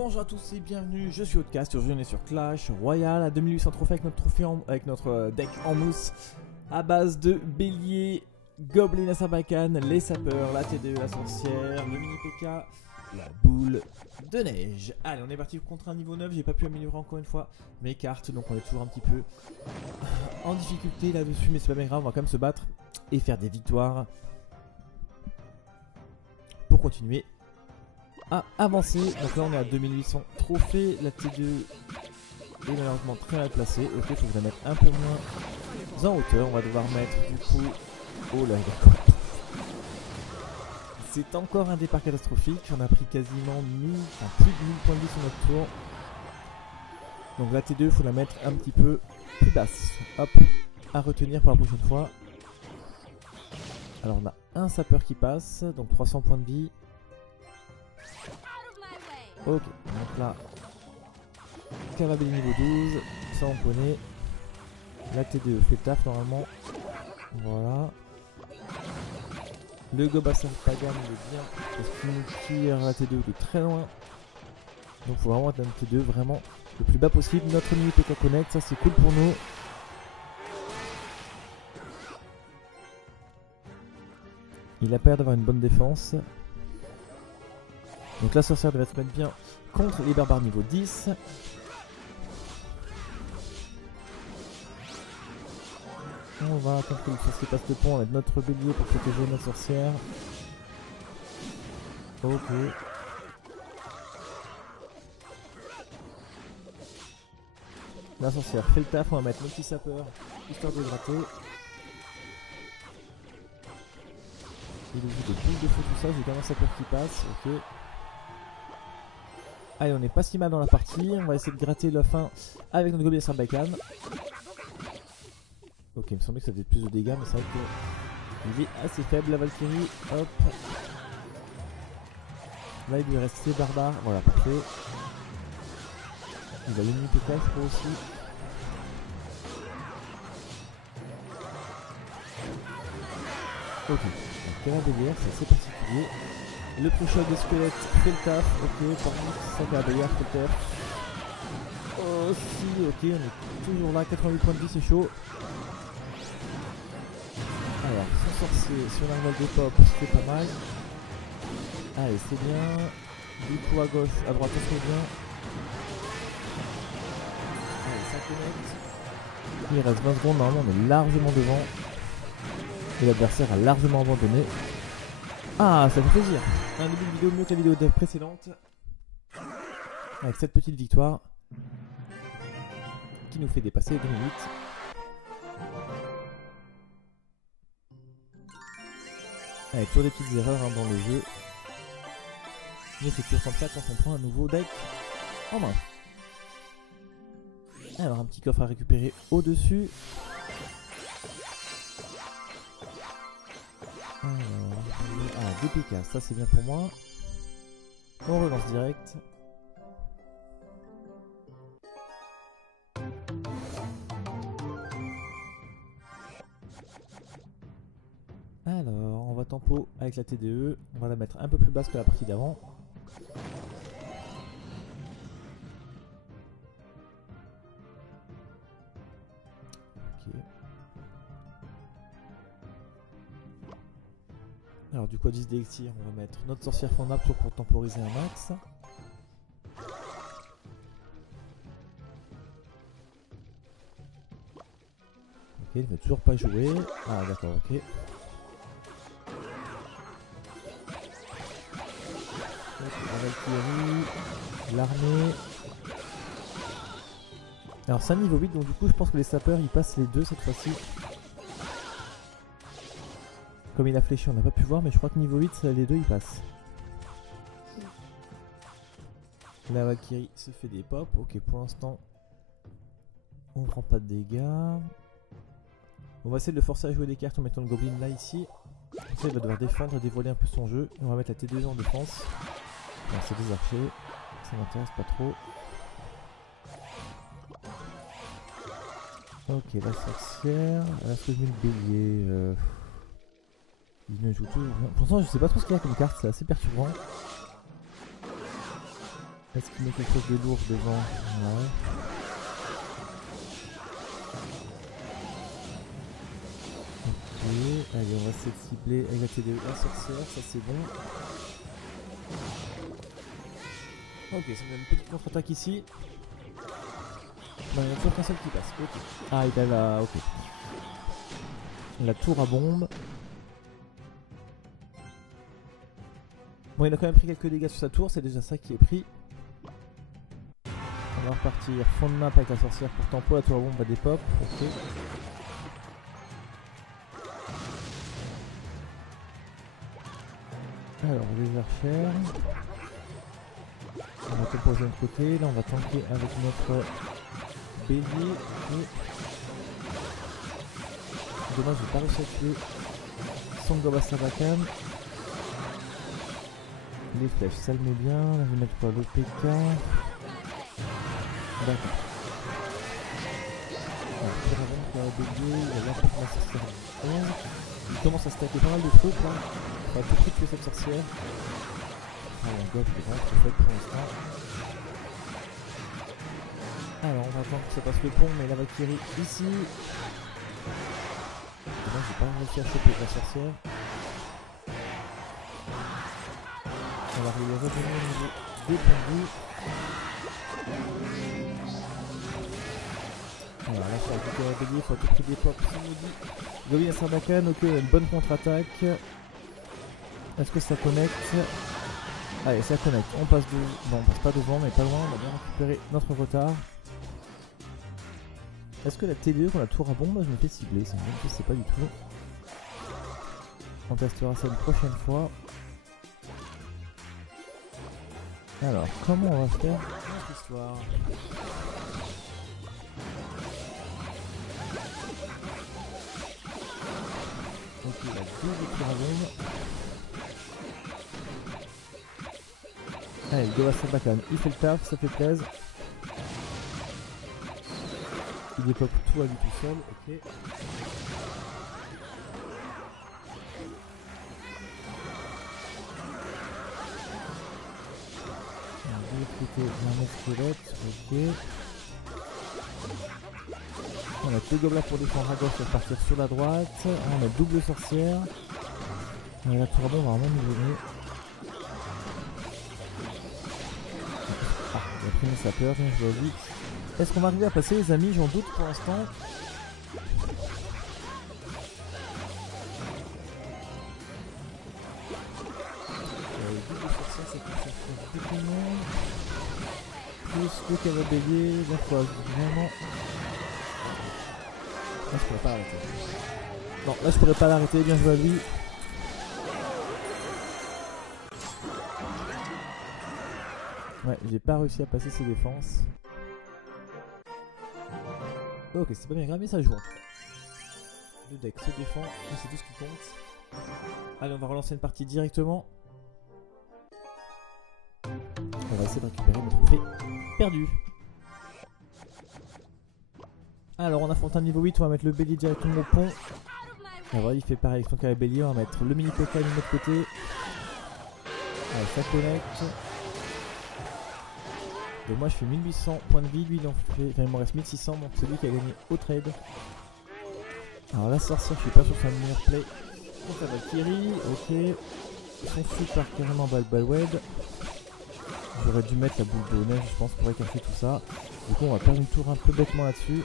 Bonjour à tous et bienvenue, je suis Outcast, aujourd'hui on est sur Clash Royale à 2800 trophées avec notre avec notre deck en mousse à base de bélier, Goblin à Sarbacane, les sapeurs, la T2, la sorcière, le mini PK, la boule de neige. Allez, on est parti contre un niveau 9, j'ai pas pu améliorer encore une fois mes cartes, donc on est toujours un petit peu en difficulté là-dessus, mais c'est pas bien grave, on va quand même se battre et faire des victoires pour continuer à avancer. Donc là on est à 2800 trophées, la T2 est malheureusement très mal placée. Ok, il faut que je la mette un peu moins en hauteur, on va devoir mettre du coup... Oh là d'accord. C'est encore un départ catastrophique, on a pris quasiment 1000, enfin plus de 1000 points de vie sur notre tour. Donc la T2 il faut la mettre un petit peu plus basse. Hop, à retenir pour la prochaine fois. Alors on a un sapeur qui passe, donc 300 points de vie. Ok, donc là, Cavabelli niveau 12, ça on connaît. La T2 fait taf normalement. Voilà. Le Gobassan Pagan il est bien parce qu'il nous tire la T2 de très loin. Donc il faut vraiment être la T2 vraiment le plus bas possible. Notre mini PK Connect, ça c'est cool pour nous. Il a peur d'avoir une bonne défense. Donc la sorcière devrait se mettre bien contre les barbares niveau 10. On va attendre que le sorcier passe le pont avec notre bélier pour protéger notre sorcière. Ok. La sorcière fait le taf, on va mettre notre petit sapeur histoire de gratter. Il y a des boules de feu, tout ça, j'ai quand même un sapeur qui passe, ok. Allez, on est pas si mal dans la partie, on va essayer de gratter la fin avec notre Goblin Sarbacane. Ok, il me semblait que ça faisait plus de dégâts, mais c'est vrai qu'il est assez faible la Valkyrie. Hop. Là, il lui reste ses barbares, voilà, parfait. Il a une mini PK, je crois aussi. Ok, donc terrain bélière, c'est assez particulier. Le pré-shot des squelettes fait le taf, ok, par contre, ça fait la bélière, fait le taf. Aussi, ok, on est toujours là, 88 points de vie, c'est chaud. Alors, son sorcier, si on arrive à le dépop, c'est pas mal. Allez, c'est bien. Du coup, à gauche, à droite, on se met bien. Allez, ça connecte. Il reste 20 secondes, normalement, on est largement devant. Et l'adversaire a largement abandonné. Ah, ça fait plaisir. Un début de vidéo mieux que la vidéo précédente. Avec cette petite victoire qui nous fait dépasser les 2008. Avec toujours des petites erreurs hein, dans le jeu. Mais c'est toujours comme ça quand on prend un nouveau deck en main. Alors un petit coffre à récupérer au-dessus. Alors, des PK, ça c'est bien pour moi. On relance direct. Alors, on va tempo avec la TDE. On va la mettre un peu plus basse que la partie d'avant. Ok. Alors du coup à 10 d'élixir, on va mettre notre sorcière fondable pour temporiser un max. Ok, il ne veut toujours pas jouer. Ah d'accord, ok. La Valkyrie, l'armée. Alors c'est un niveau 8, donc du coup je pense que les sapeurs ils passent les deux cette fois-ci. Comme il a fléché, on n'a pas pu voir, mais je crois que niveau 8, les deux ils passent. La Valkyrie se fait des pops. Ok, pour l'instant, on prend pas de dégâts. On va essayer de le forcer à jouer des cartes en mettant le Goblin là ici. Ça, il va devoir défendre et dévoiler un peu son jeu. On va mettre la T2 en défense. C'est des archers, ça m'intéresse pas trop. Ok, la sorcière. Est-ce que je mets le bélier Il ne joue toujours rien. Pourtant, je sais pas trop ce qu'il y a comme carte, c'est assez perturbant. Est-ce qu'il met quelque chose de lourd devant? Ouais. Ok, allez, on va essayer de cibler avec la TDE la sorcière, ça c'est bon. Ok, ça me donne une petite contre-attaque ici. Non, il n'y a toujours qu'un seul qui passe. Ok. Ah, il a la. Ok. La tour à bombe. Bon, il a quand même pris quelques dégâts sur sa tour, c'est déjà ça qui est pris. On va repartir fond de map avec la sorcière pour tempo, la tour à bombe va des pop. Ok. Alors, les archères. On va composer de l'autre côté. Là, on va tanker avec notre bélier. Et... dommage, j'ai pas réussi à tuer Sangoba Sarbacane. Les flèches, ça le met bien. Là, je vais mettre quoi? Le PK. D'accord. Alors, pour avant, pour le bélier, il va bien faire la sorcière. Il commence à stacker pas mal de troupes là. On va tout de suite tuer cette sorcière. Ah mon god, il est vraiment trop faible pour l'instant. Alors on va attendre que ça passe le pont, mais la Valkyrie ici. Dommage, j'ai pas réussi à choper la sorcière. On va arriver à revenir au niveau des points de vue. Voilà, là sur la Valkyrie à bélier, il faut à tout prix des pop, c'est maudit. Goblin à Sarbacane, ok, une bonne contre-attaque. Est-ce que ça connecte? Allez, ça connecte. On passe de... non, on passe pas devant, mais pas loin. On va bien récupérer notre retard. Est-ce que la TDE pour la tour à bombe, je me fais cibler? Ça, je sais pas du tout. On testera ça une prochaine fois. Alors, comment on va faire notre histoire? Ok, la double tour à bombe. Allez, Goba Sarbacane, il fait le taf, ça fait plaisir. Il déploie tout à lui tout seul, ok. De l'autre côté, un autre squelette, ok. On a deux gobelins pour défendre à gauche et partir sur la droite. On a double sorcière. La tour à bombe va vraiment nous donner. Ah, il a pris mes sapeurs, je vous dis. Est-ce qu'on va arriver à passer les amis? J'en doute pour l'instant. Double sorcière, c'est pour ça fait beaucoup de monde. Plus le cavabélier, la fois vraiment. Là je pourrais pas l'arrêter. Non, là je pourrais pas l'arrêter, bien joué à lui. Ouais, j'ai pas réussi à passer ses défenses. Ok, c'est pas bien grave, mais ça joue en tout cas. Le deck se défend, et c'est tout ce qui compte. Allez, on va relancer une partie directement. On va essayer de récupérer notre trophée perdu. Alors, on affronte un niveau 8, on va mettre le bélier directement au pont. Et voilà, il fait pareil avec son carré bélier, on va mettre le mini PK de l'autre côté. Allez, ça connecte. Et moi je fais 1800 points de vie, lui il m'en reste 1600, donc c'est lui qui a gagné au trade. Alors la sorcière, je suis pas sûr que c'est un meilleur play. Donc la Valkyrie, ok. Son super carrément Balbalwed. J'aurais dû mettre la boule de neige, je pense, pour écarter tout ça. Du coup on va perdre une tour un peu bêtement là-dessus.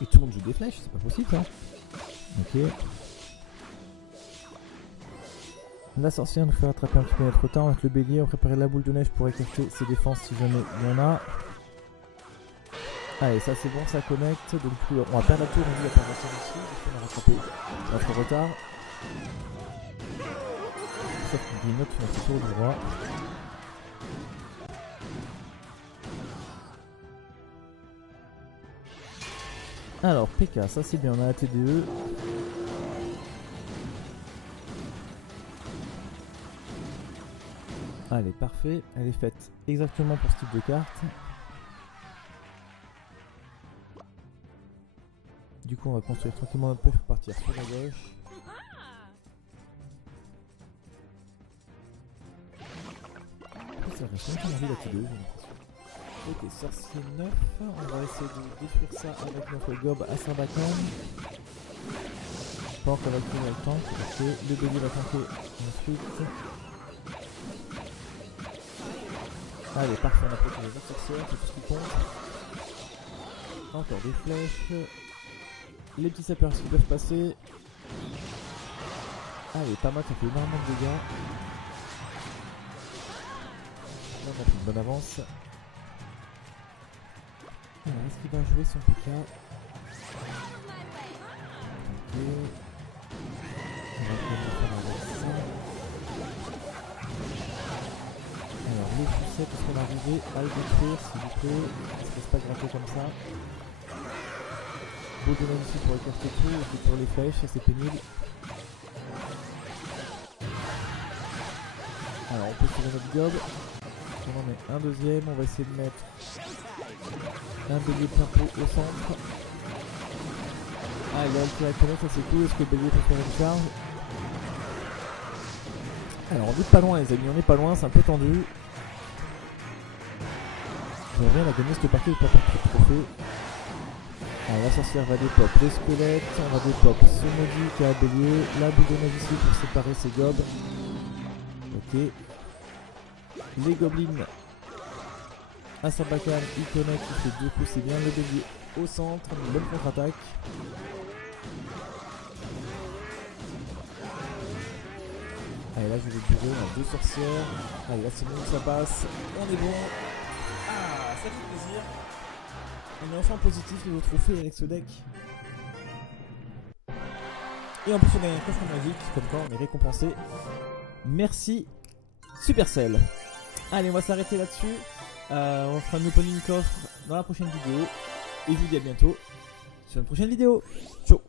Et tout le monde joue des flèches, c'est pas possible ça. Ok. La sorcière nous fait rattraper un petit peu notre temps avec le bélier. On va préparer la boule de neige pour écarter ses défenses si jamais il y en a. Allez, ça c'est bon, ça connecte. Donc du coup, on va perdre la tour, on va perdre la tour ici. On va rattraper notre retard. Sauf qu'on grignote notre tour du roi. Alors, PK, ça c'est bien, on a la TDE. Allez, parfait. Elle est faite exactement pour ce type de carte. Du coup, on va construire tranquillement notre push pour partir sur la gauche. Ça reste longtemps en vie la T2, j'ai l'impression. Ok, sorcier 9, on va essayer de détruire ça avec notre gob à Sarbacane. Porc va tirer le tank, ok, le bélier va tanker ensuite. Allez, parfait, on a protégé les sorcières, c'est tout ce qui compte. Encore des flèches. Les petits sapeurs qui peuvent passer. Allez, pas mal, ça fait énormément de dégâts. Là, on a pris une bonne avance. Alors, est-ce qu'il va jouer son PK? Ok. On va peut-être faire avec ça. Alors, les sucettes, est-ce qu'on va arriver à le détruire, s'il vous plaît? On se laisse pas gratter comme ça. Beau de ici pour écarter tout, et puis pour les flèches, c'est pénible. Alors, on peut tirer notre gob. On en met un deuxième, on va essayer de mettre un bélier plein pot au centre. Ah, il y a le tir à connaître, ça c'est cool. Est-ce que le bélier peut faire une charge? Alors, on est pas loin, les amis, on est pas loin, c'est un peu tendu. J'aimerais bien la gagner cette partie, pas pour trop trophée. Alors, la sorcière va dépop les squelettes, on va dépop ce maudit qui a un bélier, la boule de neige ici pour séparer ses gobs. Ok. Les goblins à Sarbacane, il connecte, il fait 2 coups, c'est bien. Le bélier au centre, une bonne contre-attaque. Allez, là je vais bouger, on a 2 sorcières. Allez, là c'est bon, ça passe, on est bon. Ah, ça fait plaisir. On est enfin positif niveau trophée avec ce deck. Et en plus on a un coffre magique, comme quoi on est récompensé. Merci Supercell. Allez, on va s'arrêter là-dessus. On fera une opening coffre dans la prochaine vidéo. Et je vous dis à bientôt sur une prochaine vidéo. Ciao.